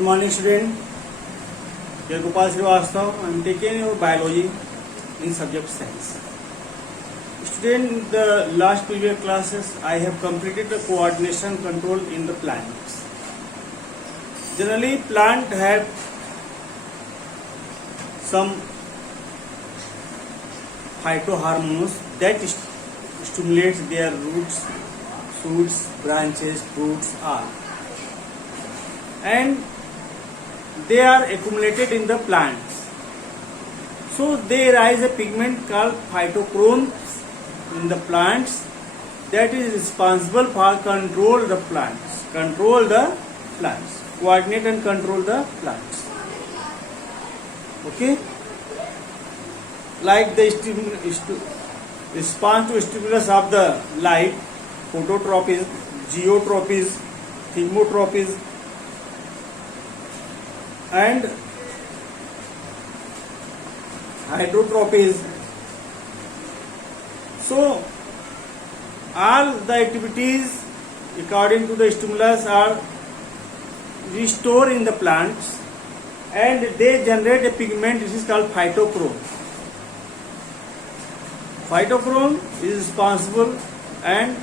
Good morning, student. Here Gopal Srivastava. I am taking your biology in subject science. Student, in the last previous classes, I have completed the coordination control in the plants. Generally, plant have some phytohormones that stimulates their roots, shoots, branches, fruits, all. And they are accumulated in the plants. So they rise a pigment called phytochrome in the plants that is responsible for control the plants, coordinate and control the plants. Okay, like the response to stimulus of the light, phototropism, geotropism, thigmotropism, and hydrotropism. So all the activities according to the stimulus are restored in the plants and they generate a pigment which is called phytochrome. Phytochrome is responsible and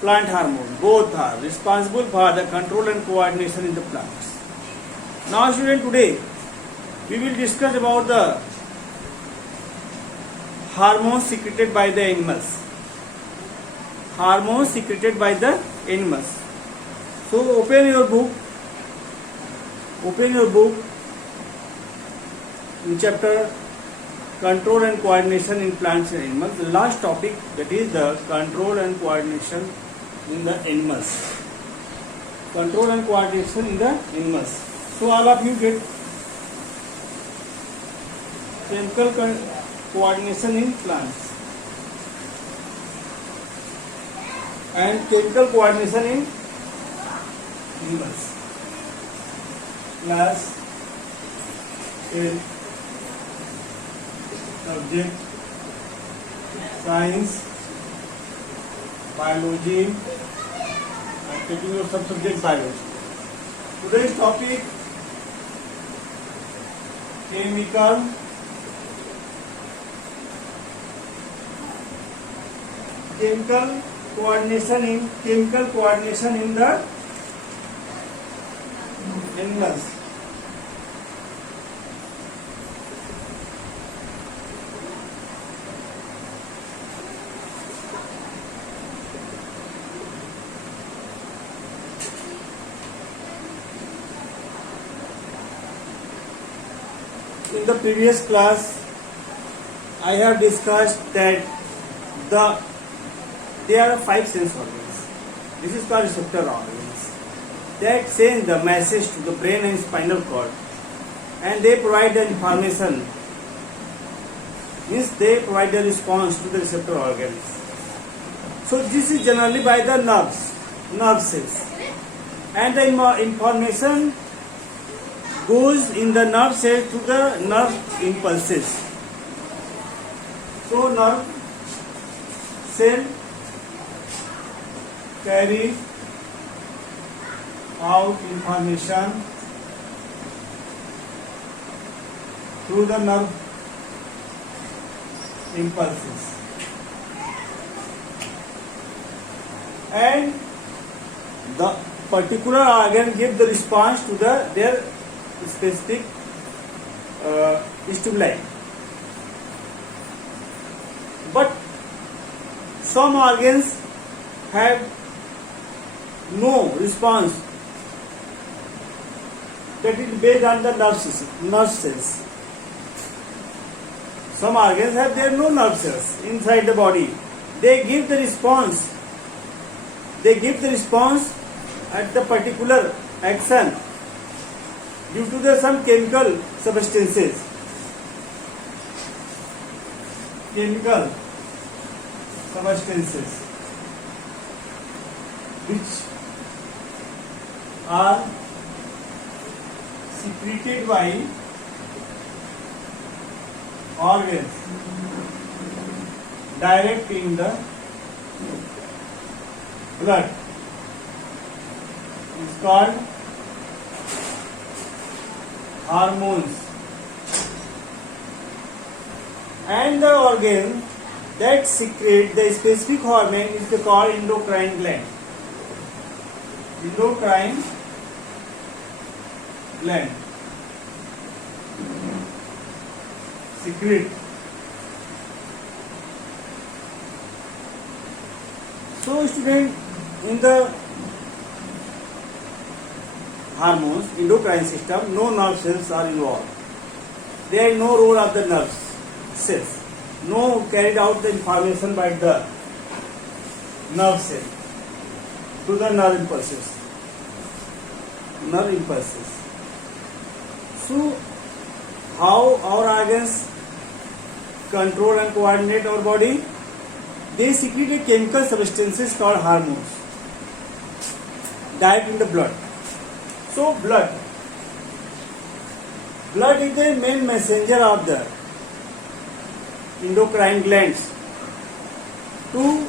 plant hormone, both are responsible for the control and coordination in the plants. Now student, today we will discuss about the hormones secreted by the animals. Hormones secreted by the animals. So open your book in chapter control and coordination in plants and animals. The last topic, that is the control and coordination in the animals. Control and coordination in the animals. So all of you get chemical coordination in plants and chemical coordination in animals. Class 10 subject science, biology, and taking your sub-subject biology. Today's topic, chemical coordination in the animals. In the previous class, I have discussed that there are 5 sense organs. This is called receptor organs that send the message to the brain and spinal cord, and they provide the information. Means they provide the response to the receptor organs. So this is generally by the nerve cells, and the information goes in the nerve cell to the nerve impulses. So nerve cell carry out information through the nerve impulses, and the particular organ give the response to their specific stimuli. But some organs have no response, that is based on the nerve cells. Some organs have their no nerve cells inside the body. They give the response at the particular action due to some chemical substances. Which are secreted by organs direct in the blood. Is called hormones, and the organ that secrete the specific hormone is called endocrine gland. Endocrine gland secrete. So student, in the hormones, endocrine system, no nerve cells are involved. There is no role of the nerve cells. No carried out the information by the nerve cell to the nerve impulses. Nerve impulses. So, how our organs control and coordinate our body? They secrete a chemical substances called hormones direct in the blood. So, blood is the main messenger of the endocrine glands to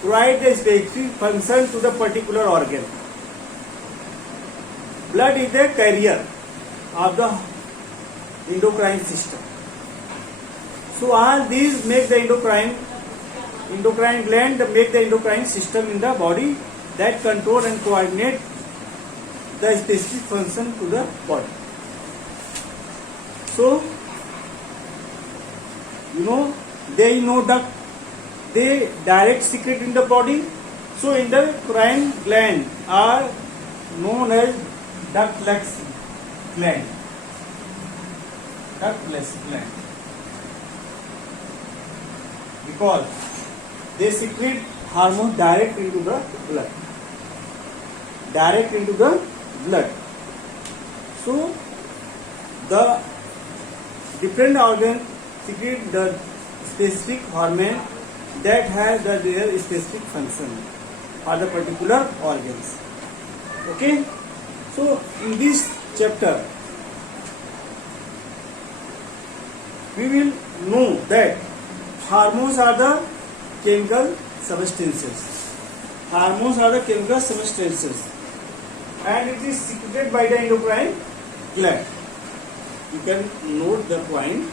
provide a specific function to the particular organ. Blood is the carrier of the endocrine system. So all these make the endocrine gland make the endocrine system in the body that control and coordinate the specific function to the body. So there is no duct, they direct secrete in the body. So endocrine gland are known as ductless gland. Ductless gland, because they secrete hormone direct into the blood. Direct into the blood. So the different organs secrete the specific hormone that has their specific function for the particular organs. Okay. So in this chapter we will know that hormones are the chemical substances. Hormones are the chemical substances, and it is secreted by the endocrine gland. You can note the point.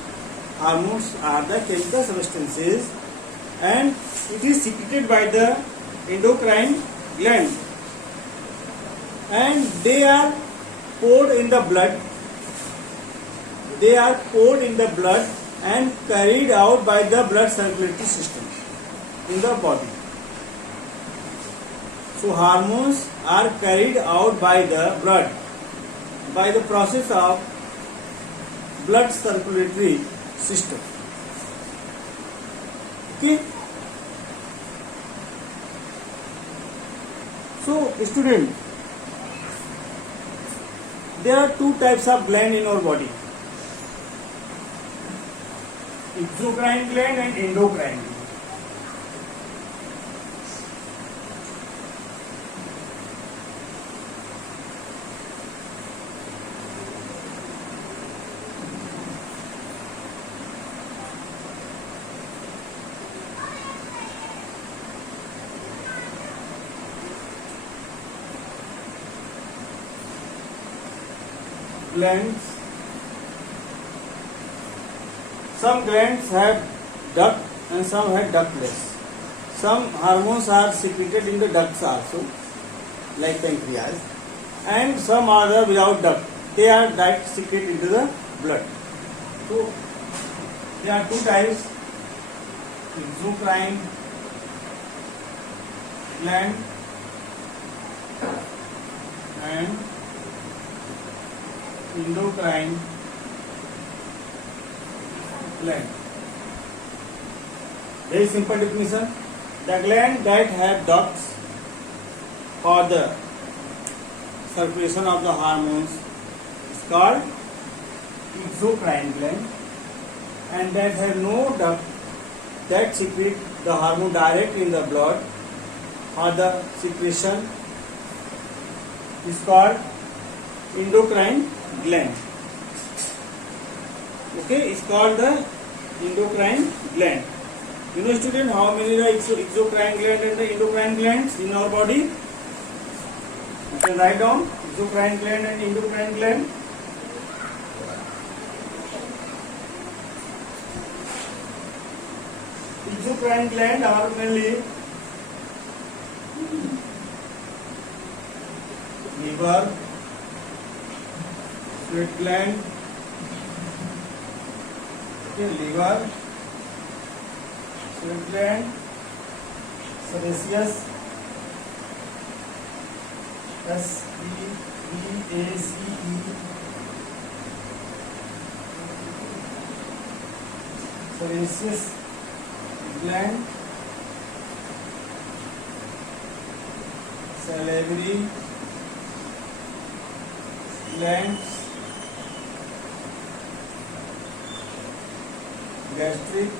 Hormones are the chemical substances, and it is secreted by the endocrine gland, and they are poured in the blood. They are poured in the blood and carried out by the blood circulatory system in the body. So hormones are carried out by the blood by the process of blood circulatory system. Okay. So student, there are two types of gland in our body: exocrine gland and endocrine gland. Glands. Some glands have duct and some have ductless. Some hormones are secreted in the ducts also, like pancreas, and some are without duct. They are direct secreted into the blood. So there are two types: exocrine gland and endocrine gland. Very simple definition: the gland that have ducts for the circulation of the hormones is called exocrine gland, and that have no duct that secrete the hormone direct in the blood or the secretion is called endocrine gland. Okay, it's called the endocrine gland. You know student, how many are exocrine gland and the endocrine glands in our body? You can write down exocrine gland and endocrine gland. exocrine gland are mainly liver, sweat gland, liver, sweat gland, sebaceous, SEBEACE, sebaceous gland, salivary glands, gastric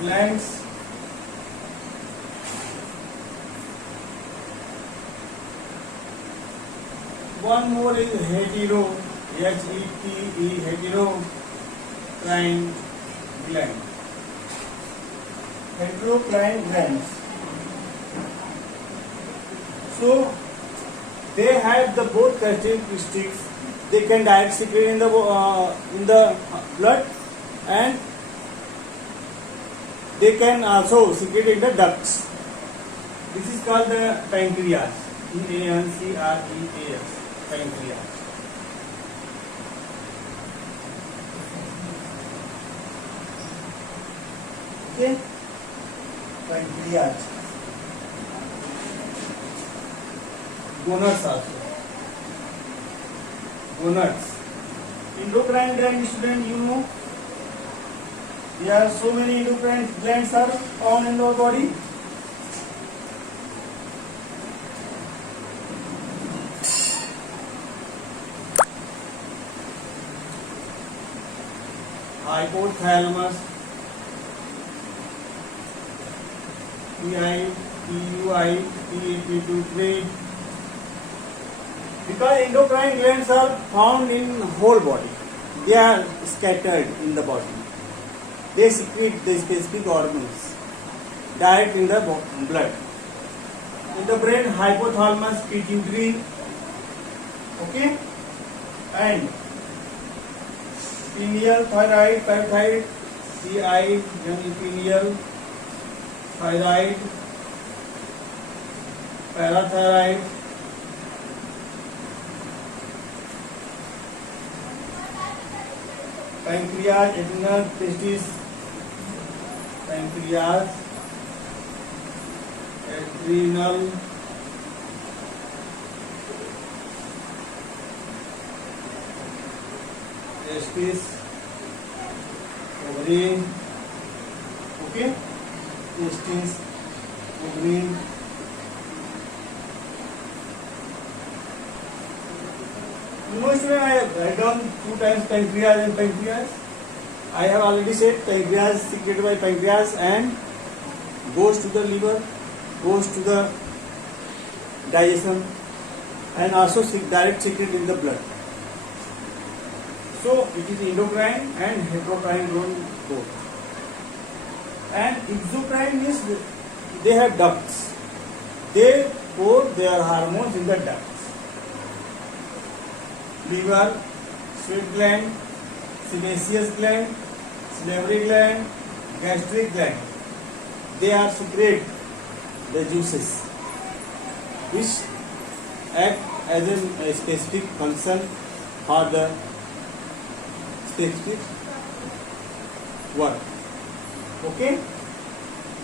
glands, one more is hetero, HETE, heterocrine gland. Heterocrine glands. So they have the both characteristics. They can direct secrete in the blood, and they can also secrete in the ducts. This is called the pancreas. PANCREAS. Pancreas. Okay, pancreas. Gonads also. Gonads. Endocrine gland, student, you know, there are so many endocrine glands are found in our body. Hypothalamus, PI, PUI, pituitary. Because endocrine glands are found in whole body, they are scattered in the body. They secrete the specific hormones direct in the blood. In the brain, hypothalamus, pituitary, okay, and pineal, thyroid, parathyroid, CI, pineal, thyroid, parathyroid, pancreas, adrenal, testis, pancreas, adrenal, testis, ovary, okay, testis, ovary. You know, student, I have done 2 times pancreas and pancreas. I have already said pancreas secreted by pancreas and goes to the liver, goes to the digestion, and also direct secret in the blood. So it is endocrine and heterocrine both. And exocrine means they have ducts. They pour their hormones in the ducts. Liver, sweat gland, sebaceous gland, salivary gland, gastric gland. They are secrete the juices which act as a specific function for the specific work. Okay.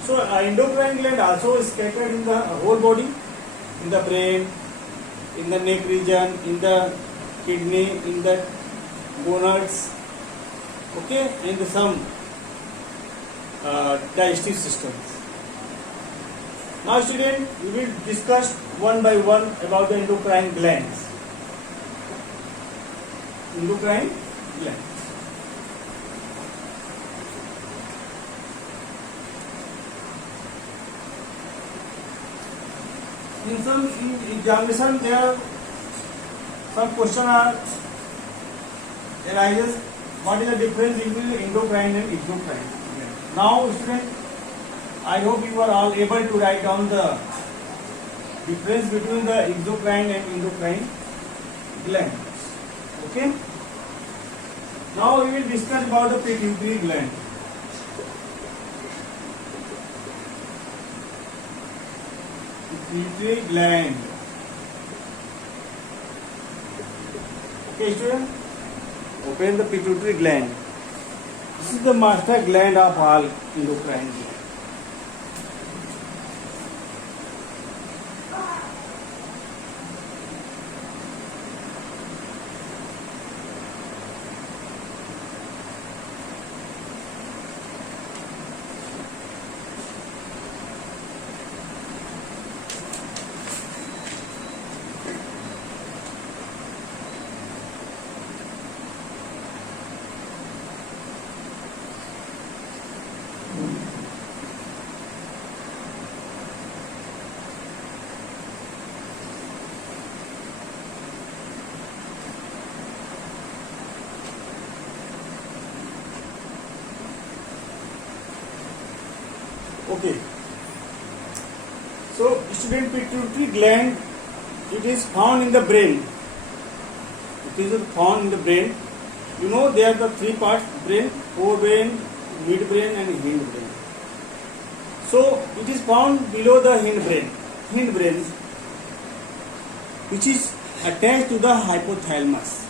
So endocrine gland also is scattered in the whole body, in the brain, in the neck region, in the kidney, in the gonads, okay, in the some digestive systems. Now student, we will discuss one by one about the endocrine glands. Endocrine glands. In some examination, there are some question arises. What is the difference between endocrine and exocrine? Now, student, I hope you are all able to write down the difference between the exocrine and endocrine glands. Okay. Now we will discuss about the pituitary gland. pituitary gland. Okay, student. Open the pituitary gland. This is the master gland of all endocrine glands. Okay. So, student, pituitary gland, it is found in the brain. It is found in the brain. You know there are the three parts: brain, forebrain, midbrain, and hindbrain. So, it is found below the hindbrain, which is attached to the hypothalamus.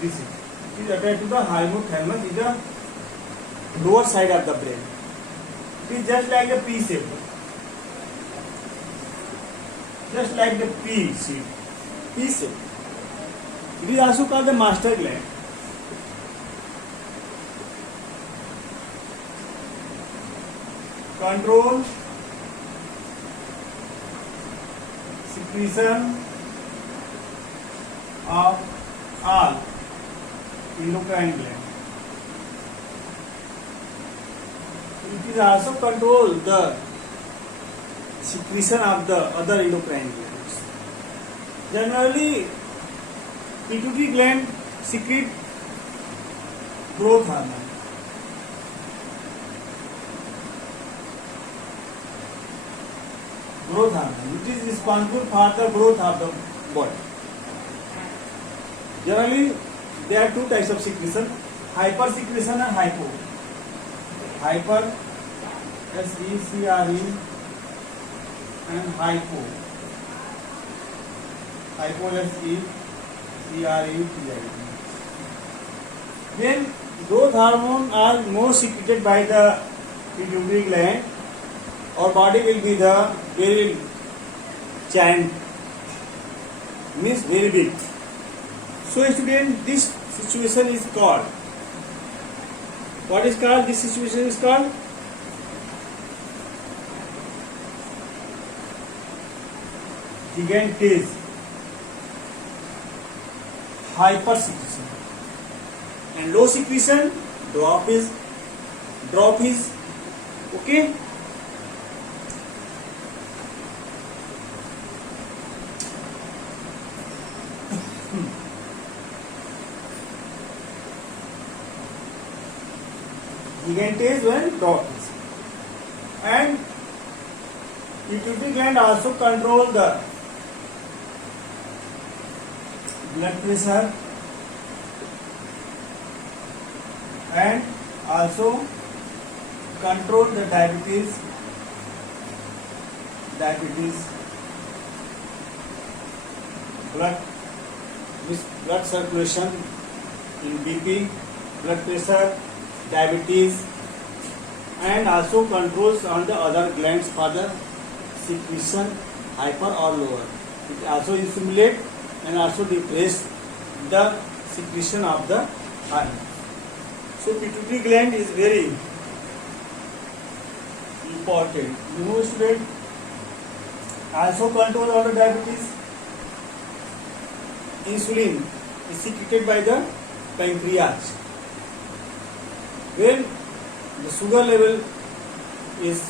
This is. It is attached to the hypothalamus, is the lower side of the brain. It is just like a pea shape, just like the pea seed, pea shape. It is also called the master gland. Control secretion of all endocrine gland. It is also control the secretion of the other endocrine glands. Generally, pituitary gland secrete growth hormone. Growth hormone, which is responsible for the growth of the body. Generally, there are two types of secretion: hyper secretion and hypo. Hyper, S-E-C-R-E, and hypo. Hypo, S-E-C-R-E-T-I. When growth hormone are more secreted by the pituitary gland, our body will be the very giant, means very big. So, student, this situation is called, what is called, this situation is called gigantes, hypersecretion, and low secretion, drop is, okay. Gigantes when drop is, and pituitary gland also control the blood pressure and also control the diabetes, blood circulation in BP, blood pressure, diabetes, and also controls on the other glands for the secretion, hyper or lower. It also stimulate and also depress the secretion of the hormone. So pituitary gland is very important. You know, student, also control of the diabetes. Insulin is secreted by the pancreas. When the sugar level is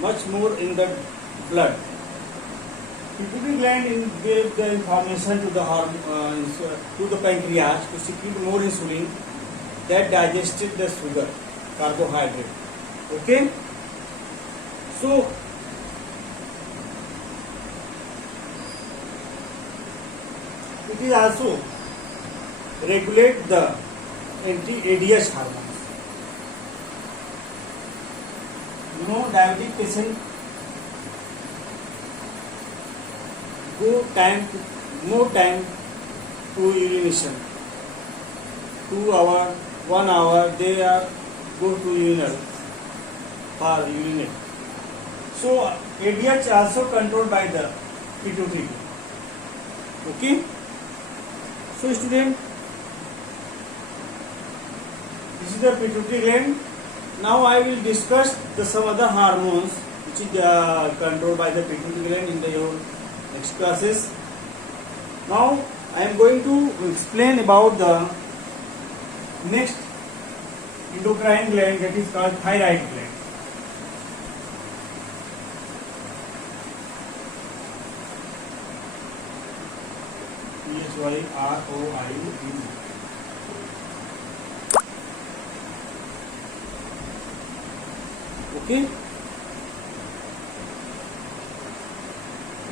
much more in the blood, pituitary gland gave the information to the pancreas to secrete more insulin that digested the sugar, carbohydrate. Okay? So, it is also regulate the anti-ADH hormones. No diabetic patient more time to urination. 2 hour, 1 hour they are go to urinal for urinate. So ADH also controlled by the pituitary. Okay. So student, this is the pituitary gland. Now I will discuss some other hormones which is controlled by the pituitary gland in your next classes. Now I am going to explain about the next endocrine gland, that is called thyroid gland. THYROID. Okay.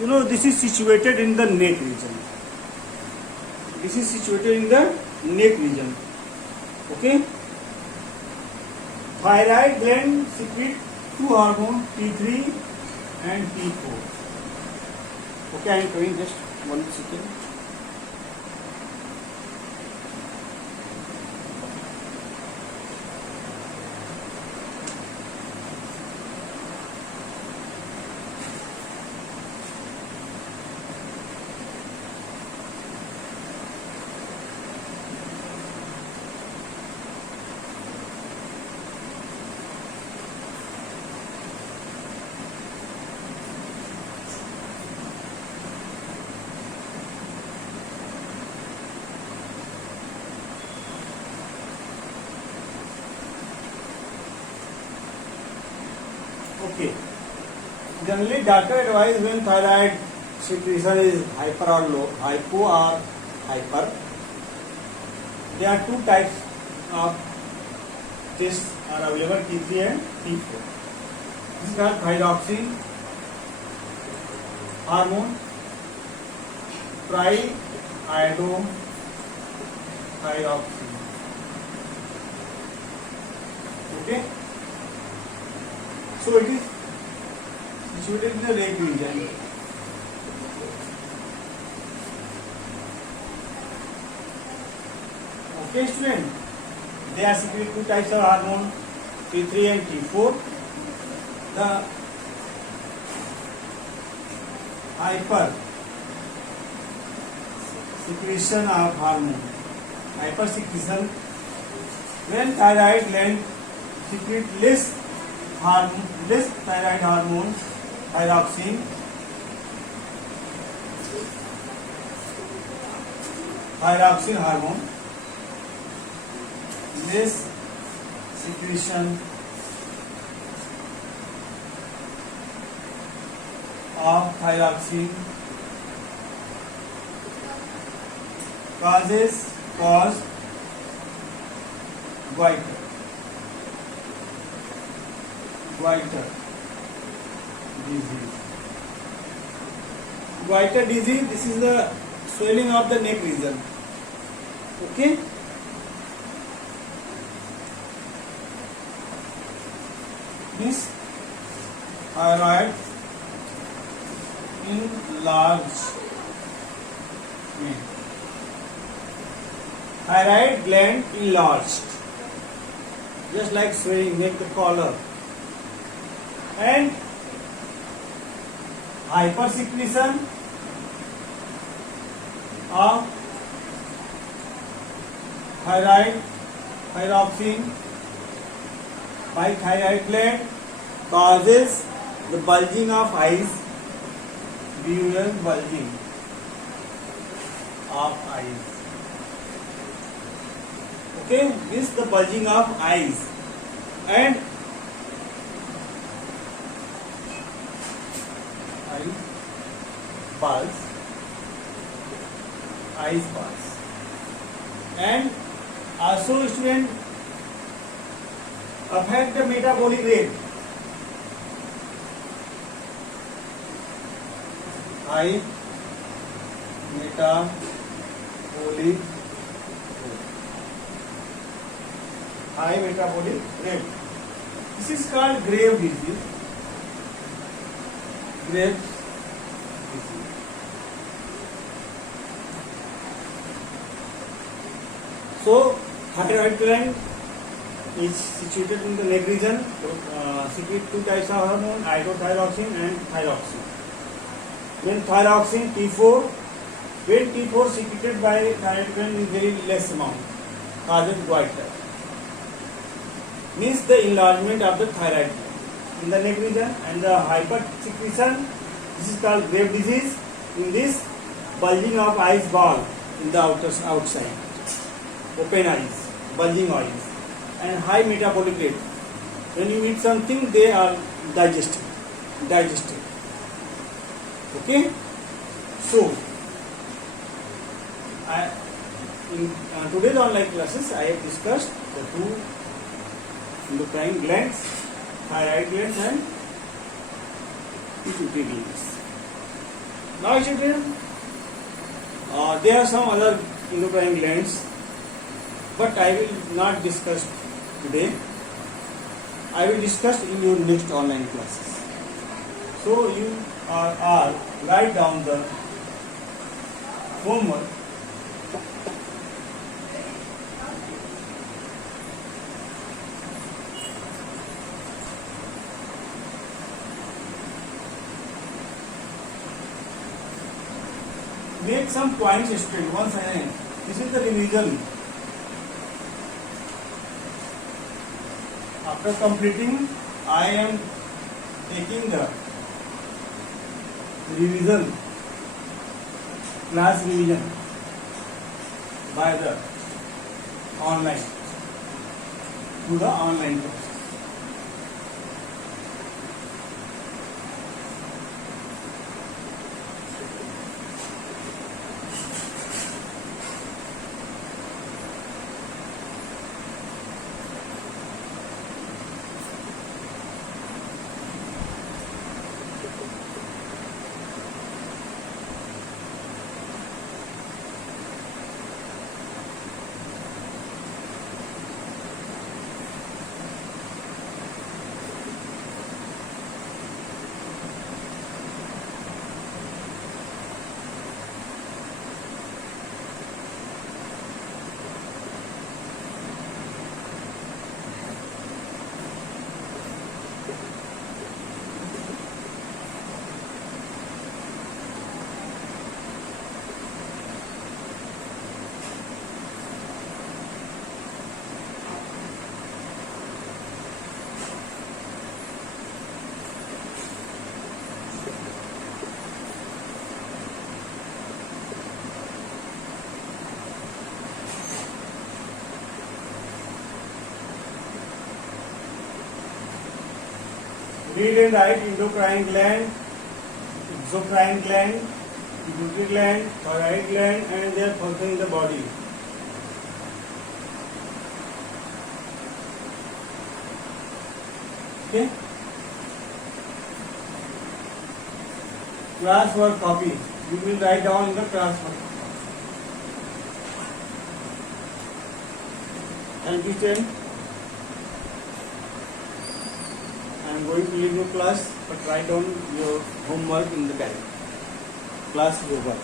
You know, this is situated in the neck region. This is situated in the neck region. Okay. Thyroid gland secrete two hormones, T3 and T4. Okay, I am doing just 1 second. Okay. Generally, doctor advise when thyroid secretion is hyper or low, hypo or hyper. There are two types of tests are available, T3 and T4. This is called thyroxine hormone, triiodothyroxine. Okay. So it is situated in the neck region. Okay, student. They are secreted two types of hormone, T3 and T4. The hyper secretion of hormone, hyper secretion, when thyroid gland secrete less thyroid hormone, thyroxine hormone, less secretion of thyroxine cause goiter disease. Goiter disease, this is the swelling of the neck region. Okay. This thyroid enlargement. Thyroid gland enlarged, just like swelling, make the collar. And hypersecretion of thyroxine by thyroid gland causes the bulging of eyes, visual bulging of eyes. Okay, this is the bulging of eyes. And eyes bulge, and also student affect the metabolic rate. High metabolic rate. This is called grave disease. Grave disease. So, thyroid gland is situated in the neck region. Secrete two types of hormone, iothyroxine and thyroxine. When thyroxine T4, when T4 secreted by thyroid gland in very less amount, causes goiter. Means the enlargement of the thyroid gland in the neck region and the hypersecretion. This is called grave disease. In this, bulging of eyes ball in the outside, open eyes, bulging eyes, and high metabolic rate. When you eat something, they are digested. Okay. So, in today's online classes, I have discussed the two endocrine glands, thyroid gland and pituitary glands. Now, children, there are some other endocrine glands, but I will not discuss today. I will discuss in your next online classes. So you are write down the homework. Make some points student once again. This is the revision. After completing, I am taking the revision, class revision by the online, through the online course. Read and write endocrine gland, exocrine gland, pituitary gland, thyroid gland, and their function in the body. Okay. Classwork copy. You will write down in the classwork. Thank you, student. I am going to leave your class, but write down your homework in the diary. Class is over.